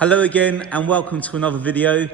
Hello again and welcome to another video.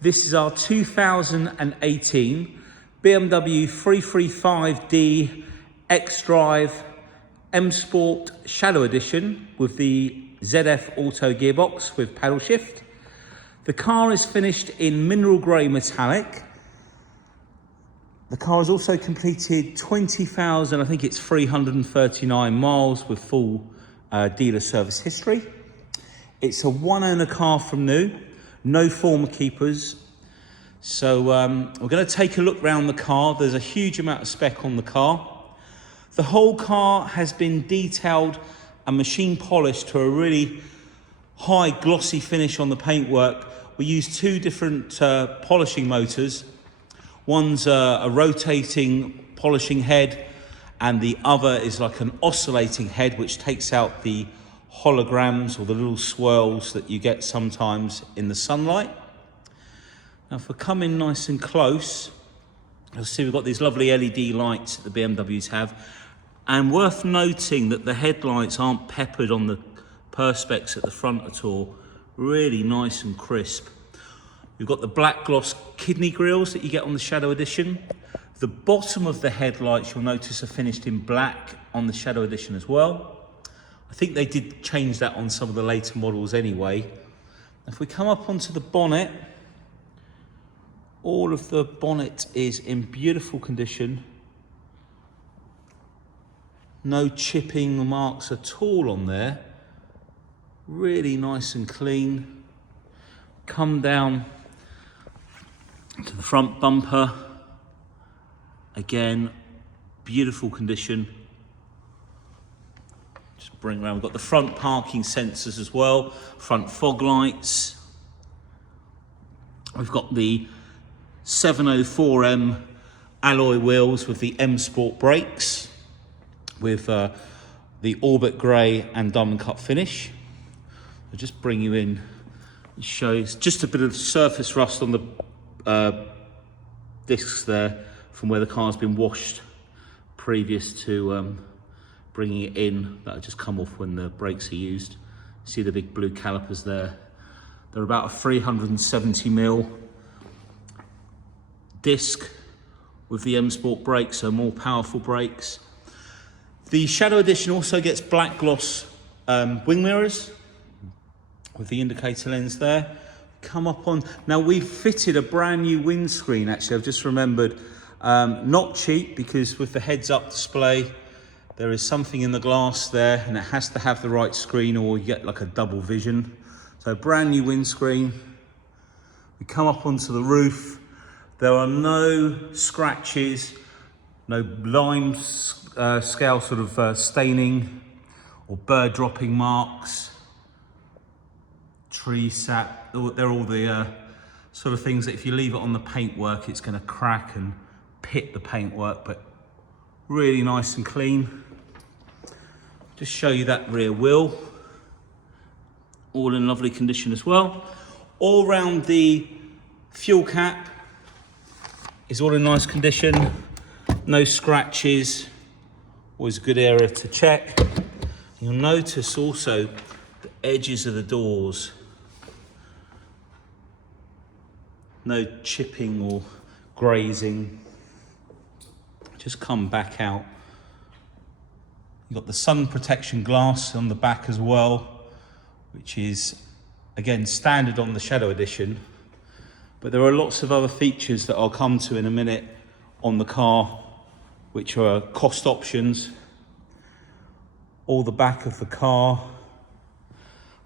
This is our 2018 BMW 335d Xdrive M Sport Shadow Edition with the ZF Auto gearbox with paddle shift. The car is finished in mineral grey metallic. The car has also completed 20,000, I think it's 339 miles with full dealer service history. It's a one owner car from new, no former keepers. So we're going to take a look around the car. There's a huge amount of spec on the car. The whole car has been detailed and machine polished to a really high glossy finish on the paintwork. We use two different polishing motors. One's a rotating polishing head and the other is like an oscillating head which takes out the holograms or the little swirls that you get sometimes in the sunlight. Now if we come in nice and close, you'll see we've got these lovely LED lights that the BMWs have, and worth noting that the headlights aren't peppered on the perspex at the front at all. Really nice and crisp. We've got the black gloss kidney grills that you get on the Shadow Edition. The bottom of the headlights you'll notice are finished in black on the Shadow Edition as well. I think they did change that on some of the later models anyway. If we come up onto the bonnet, all of the bonnet is in beautiful condition. No chipping marks at all on there. Really nice and clean. Come down to the front bumper. Again, beautiful condition. Just bring around, we've got the front parking sensors as well, front fog lights. We've got the 704M alloy wheels with the M Sport brakes with the Orbit Grey and Diamond Cut finish. I'll just bring you in and show you just a bit of surface rust on the discs there from where the car's been washed previous to bringing it in. That'll just come off when the brakes are used. See the big blue calipers there. They're about a 370mm disc with the M Sport brakes, so more powerful brakes. The Shadow Edition also gets black gloss wing mirrors with the indicator lens there. Come up on, now we've fitted a brand new windscreen actually, I've just remembered. Not cheap, because with the heads up display there is something in the glass there and it has to have the right screen or you get like a double vision. So brand new windscreen. We come up onto the roof. There are no scratches, no lime scale sort of staining or bird dropping marks, tree sap. They're all the sort of things that if you leave it on the paintwork it's going to crack and pit the paintwork, but really nice and clean. Just show you that rear wheel, all in lovely condition as well. All round the fuel cap is all in nice condition, no scratches, always a good area to check. You'll notice also the edges of the doors, no chipping or grazing. Just come back out. You've got the sun protection glass on the back as well, which is again standard on the Shadow Edition, but there are lots of other features that I'll come to in a minute on the car which are cost options. All the back of the car,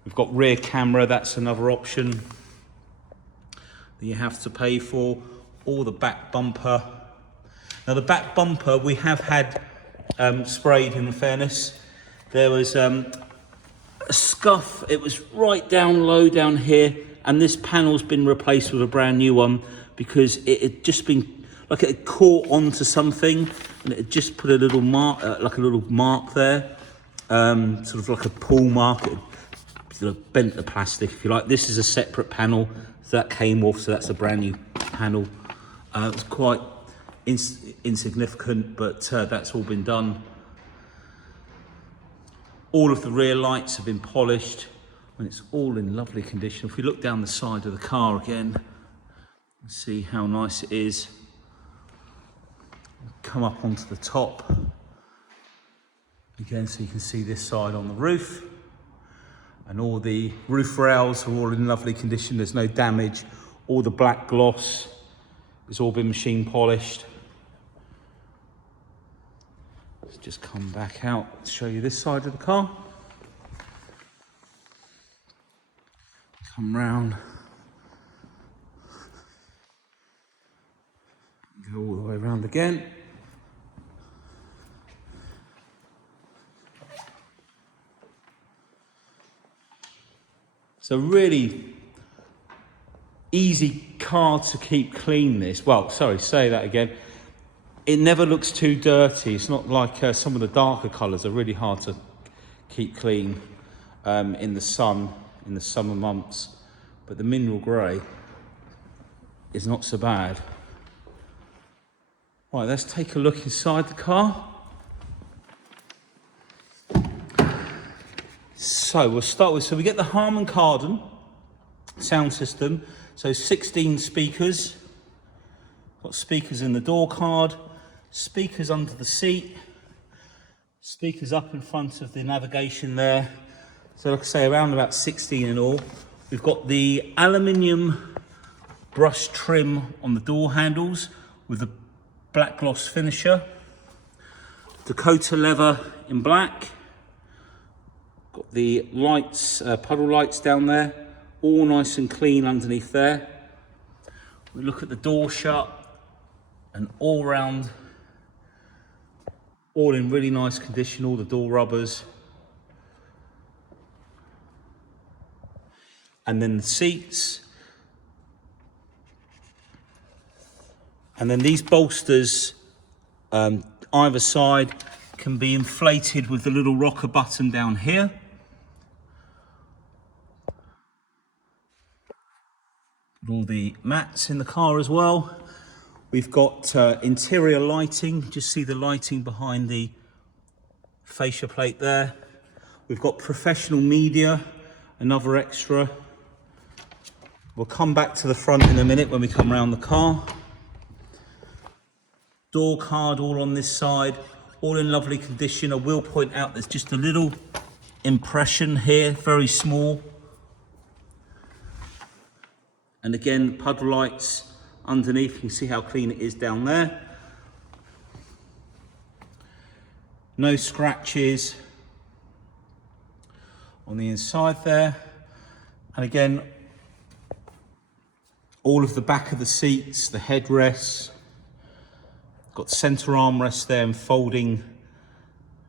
we've got rear camera, that's another option that you have to pay for. All the back bumper. Now the back bumper we have had sprayed, in fairness. There was a scuff, it was right down low down here, and this panel's been replaced with a brand new one because it had just been, like it had caught onto something and it had just put a little mark, like a little mark there, sort of like a pull mark. It sort of bent the plastic, if you like. This is a separate panel, so that came off, so that's a brand new panel. It's quite insignificant, but that's all been done. All of the rear lights have been polished. And it's all in lovely condition. If we look down the side of the car again, see how nice it is. Come up onto the top again, so you can see this side on the roof, and all the roof rails are all in lovely condition. There's no damage. All the black gloss has all been machine polished. Let's just come back out to show you this side of the car. Come round. Go all the way around again. It's a really easy car to keep clean, this. Well, sorry, say that again. It never looks too dirty. It's not like some of the darker colours are really hard to keep clean in the sun, in the summer months. But the mineral grey is not so bad. Right, let's take a look inside the car. So we'll start with, so we get the Harman Kardon sound system. So 16 speakers. Got speakers in the door card, speakers under the seat, speakers up in front of the navigation there. So like I say, around about 16 in all. We've got the aluminium brush trim on the door handles with the black gloss finisher. Dakota leather in black. Got the lights, puddle lights down there, all nice and clean underneath there. We look at the door shut, and all round, all in really nice condition, all the door rubbers. And then the seats. And then these bolsters, either side, can be inflated with the little rocker button down here. All the mats in the car as well. We've got interior lighting. Just see the lighting behind the fascia plate there. We've got professional media, another extra. We'll come back to the front in a minute when we come around the car. Door card all on this side, all in lovely condition. I will point out there's just a little impression here, very small. And again, puddle lights underneath. You can see how clean it is down there. No scratches on the inside there. And again, all of the back of the seats, the headrests, got center armrest there and folding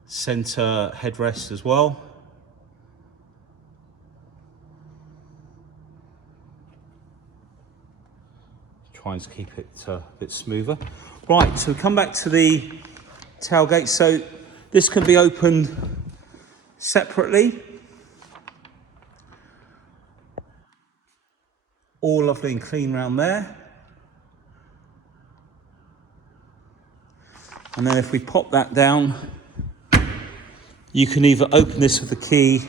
center headrest as well. Trying to keep it a bit smoother. Right, so we come back to the tailgate. So this can be opened separately. All lovely and clean around there. And then if we pop that down, you can either open this with the key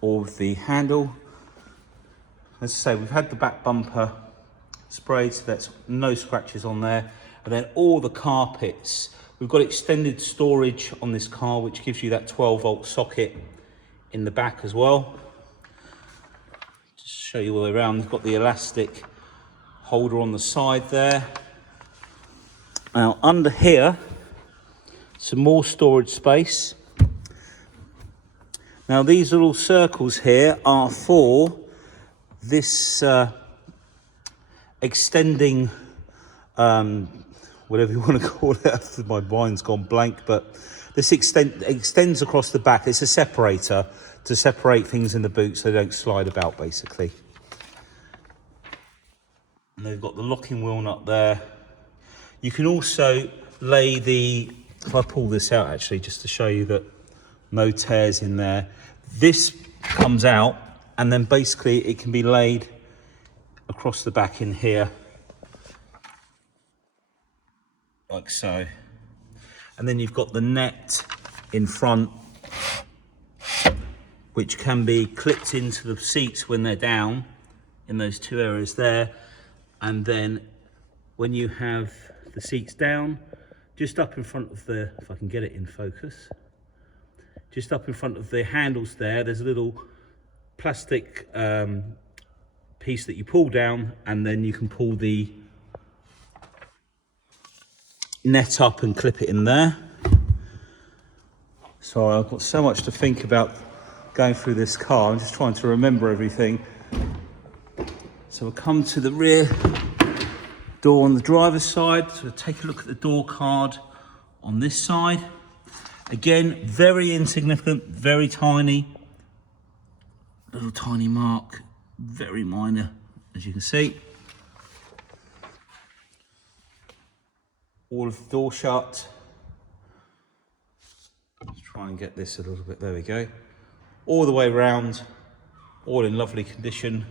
or with the handle. As I say, we've had the back bumper sprayed, so that's no scratches on there. And then all the carpets. We've got extended storage on this car, which gives you that 12-volt socket in the back as well. Just show you all the way around. We've got the elastic holder on the side there. Now under here, some more storage space. Now these little circles here are for this extending, whatever you want to call it, my mind's gone blank, but this extends across the back. It's a separator to separate things in the boot so they don't slide about, basically. And they've got the locking wheel nut there. You can also lay the, if I pull this out actually, just to show you that no tears in there. This comes out, and then basically it can be laid across the back in here, like so. And then you've got the net in front which can be clipped into the seats when they're down in those two areas there. And then when you have the seats down, just up in front of the, if I can get it in focus, just up in front of the handles there, there's a little plastic piece that you pull down, and then you can pull the net up and clip it in there. Sorry, I've got so much to think about going through this car. I'm just trying to remember everything. So we'll come to the rear door on the driver's side. So we'll take a look at the door card on this side. Again, very insignificant, very tiny. Little tiny mark, very minor, as you can see. All of the door shut. Let's try and get this a little bit, there we go. All the way around, all in lovely condition.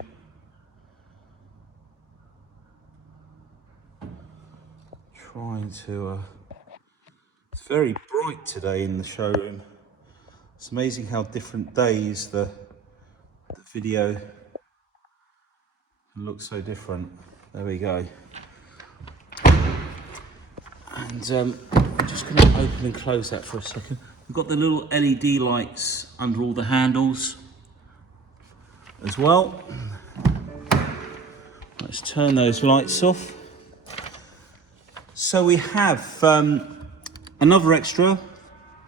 Trying to, it's very bright today in the showroom. It's amazing how different days the video can look so different. There we go. And I'm just going to open and close that for a second. We've got the little LED lights under all the handles as well. Let's turn those lights off. So we have another extra,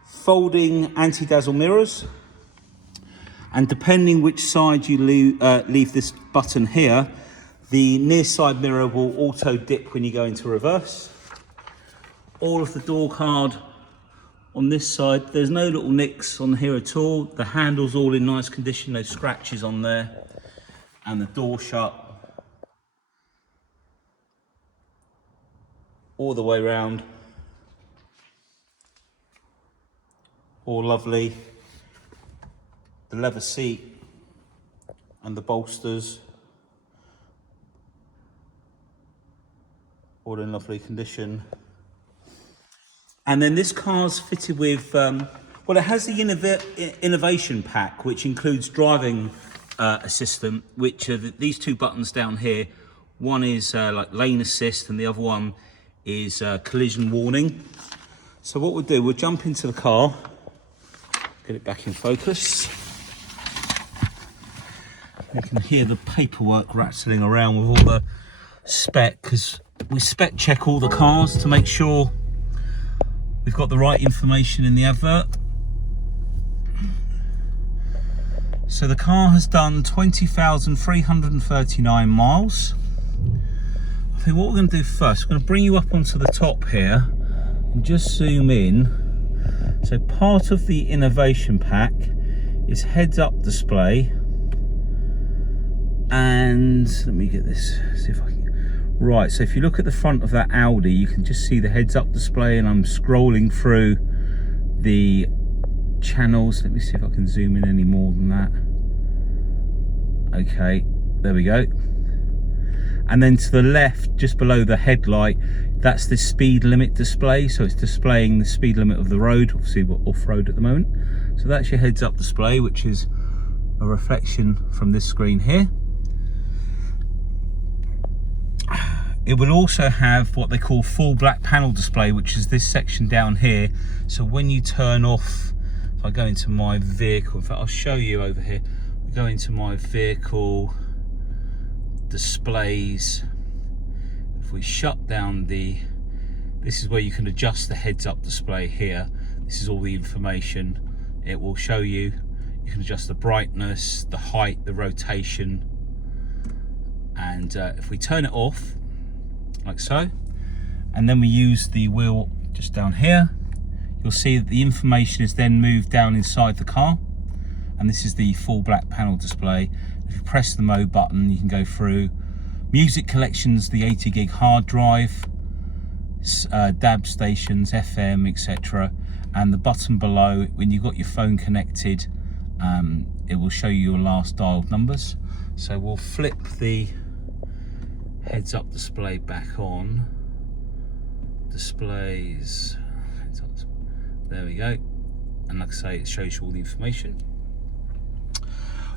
folding anti-dazzle mirrors, and depending which side you leave this button here, the near side mirror will auto dip when you go into reverse. All of the door card on this side, there's no little nicks on here at all. The handle's all in nice condition, no scratches on there, and the door shut all the way around, all lovely. The leather seat and the bolsters, all in lovely condition. And then this car's fitted with, well, it has the innovation pack, which includes driving assistant, which are these two buttons down here. One is like lane assist, and the other one is collision warning. So what we'll do, we'll jump into the car, get it back in focus. You can hear the paperwork rattling around with all the spec, because we spec check all the cars to make sure we've got the right information in the advert. So the car has done 20,339 miles. I think what we're going to do first, we're going to bring you up onto the top here and just zoom in. So part of the innovation pack is heads-up display, and let me get this, see if I can. Right, so if you look at the front of that Audi, you can just see the heads-up display, and I'm scrolling through the channels. Let me see if I can zoom in any more than that. Okay, there we go. And then to the left, just below the headlight, that's the speed limit display. So it's displaying the speed limit of the road. Obviously we're off-road at the moment. So that's your heads-up display, which is a reflection from this screen here. It will also have what they call full black panel display, which is this section down here. So when you turn off, if I go into my vehicle, in fact I'll show you over here. We go into my vehicle displays. If we shut down this is where you can adjust the heads-up display here. This is all the information it will show you. You can adjust the brightness, the height, the rotation, and if we turn it off like so, and then we use the wheel just down here, you'll see that the information is then moved down inside the car, and this is the full black panel display. If you press the mode button, you can go through music collections, the 80 gig hard drive, DAB stations, FM, etc. And the button below, when you've got your phone connected, it will show you your last dialed numbers. So we'll flip the heads-up display back on. Displays, there we go. And like I say, it shows you all the information.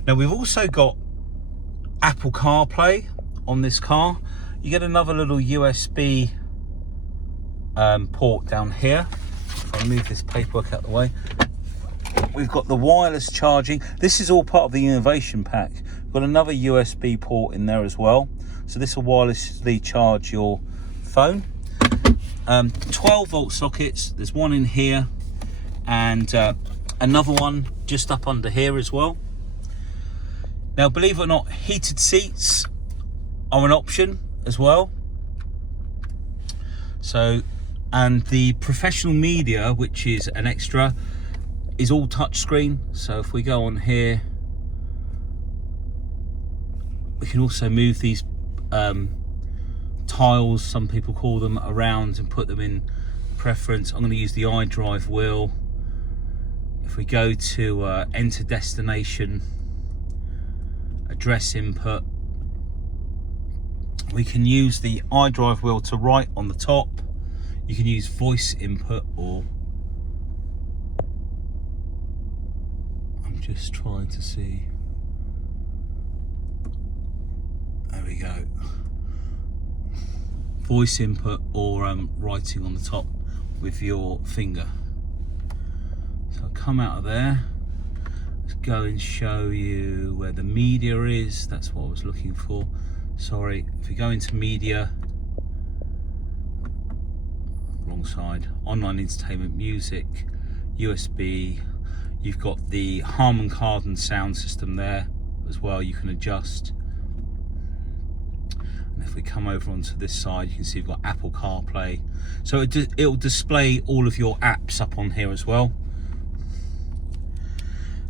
Now we've also got Apple CarPlay on this car. You get another little USB port down here. If I move this paperwork out of the way, we've got the wireless charging. This is all part of the innovation pack. We've got another USB port in there as well, so this will wirelessly charge your phone. 12 volt sockets, there's one in here and another one just up under here as well. Now believe it or not, heated seats are an option as well. So, and the professional media, which is an extra, is all touchscreen. So if we go on here, we can also move these tiles, some people call them, around and put them in preference. I'm going to use the iDrive wheel. If we go to enter destination, address input, we can use the iDrive wheel to write on the top. You can use voice input, or I'm just trying to see. There we go. Voice input or writing on the top with your finger. So I'll come out of there. Let's go and show you where the media is. That's what I was looking for. Sorry, if we go into media, wrong side, online entertainment, music, USB, you've got the Harman Kardon sound system there as well, you can adjust. And if we come over onto this side, you can see we've got Apple CarPlay. So it'll display all of your apps up on here as well.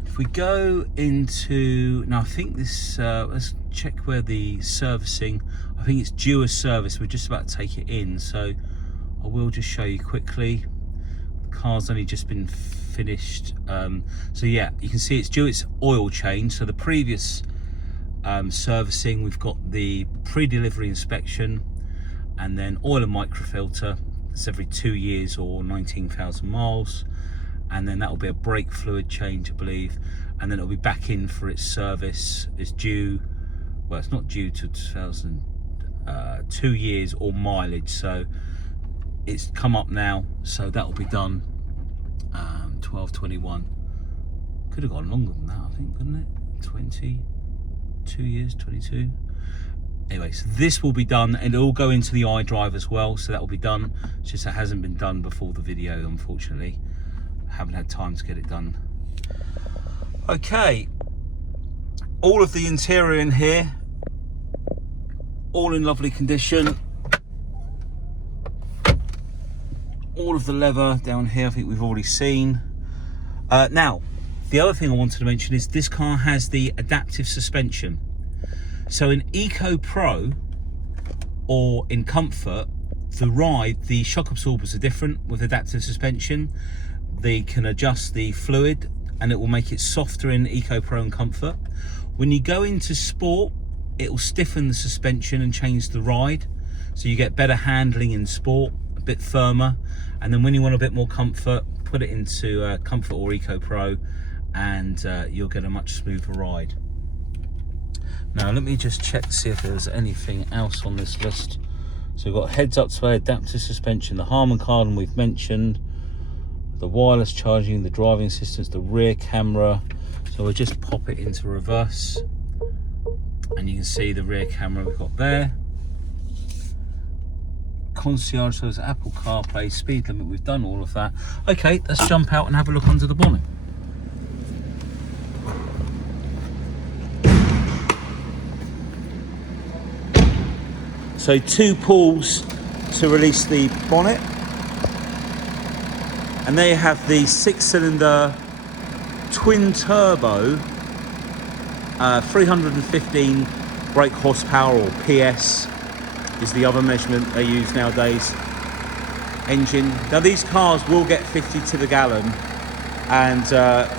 If we go into, now I think this, let's check where the servicing, I think it's due a service. We're just about to take it in, so I will just show you quickly. The car's only just been finished. So yeah, you can see it's due its oil change. So the previous servicing, we've got the pre-delivery inspection and then oil and microfilter. It's every 2 years or 19,000 miles. And then that will be a brake fluid change, I believe, and then it'll be back in for its service. It's due, well, it's not due to 2 years or mileage, so it's come up now, so that will be done 12/21. Could have gone longer than that, I think, couldn't it? 22 years, 22. Anyway, so this will be done, and it'll go into the iDrive as well, so that will be done. It's just it hasn't been done before the video, unfortunately. Haven't had time to get it done. Okay, all of the interior in here, all in lovely condition. All of the leather down here, I think we've already seen. Now, the other thing I wanted to mention is this car has the adaptive suspension. So in Eco Pro or in Comfort, the ride, the shock absorbers are different with adaptive suspension. They can adjust the fluid and it will make it softer in Eco Pro and Comfort. When you go into Sport, it will stiffen the suspension and change the ride. So you get better handling in Sport, a bit firmer. And then when you want a bit more comfort, put it into Comfort or Eco Pro and you'll get a much smoother ride. Now let me just check to see if there's anything else on this list. So we've got heads-up display, adaptive suspension, the Harman Kardon we've mentioned, the wireless charging, the driving assistance, the rear camera. So we'll just pop it into reverse and you can see the rear camera we've got there. Concierge, so there's Apple CarPlay, speed limit, we've done all of that. Okay, let's jump out and have a look under the bonnet. So 2 pulls to release the bonnet. And there you have the 6-cylinder twin turbo 315 brake horsepower, or PS is the other measurement they use nowadays, engine. Now these cars will get 50 to the gallon and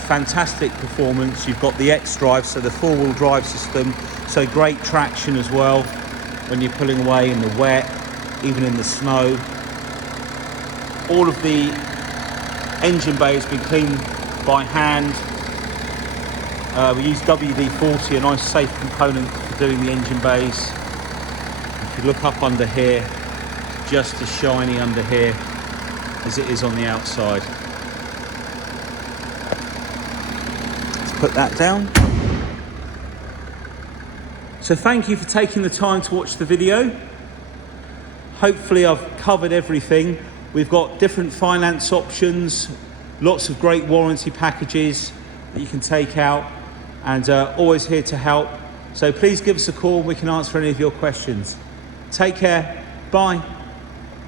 fantastic performance. You've got the Xdrive, so the 4-wheel drive system, so great traction as well when you're pulling away in the wet, even in the snow. All of the engine bay has been cleaned by hand. We use WD-40, a nice safe component for doing the engine bays. If you look up under here, it's just as shiny under here as it is on the outside. Let's put that down. So thank you for taking the time to watch the video. Hopefully I've covered everything. We've got different finance options, lots of great warranty packages that you can take out, and always here to help. So please give us a call, we can answer any of your questions. Take care, bye.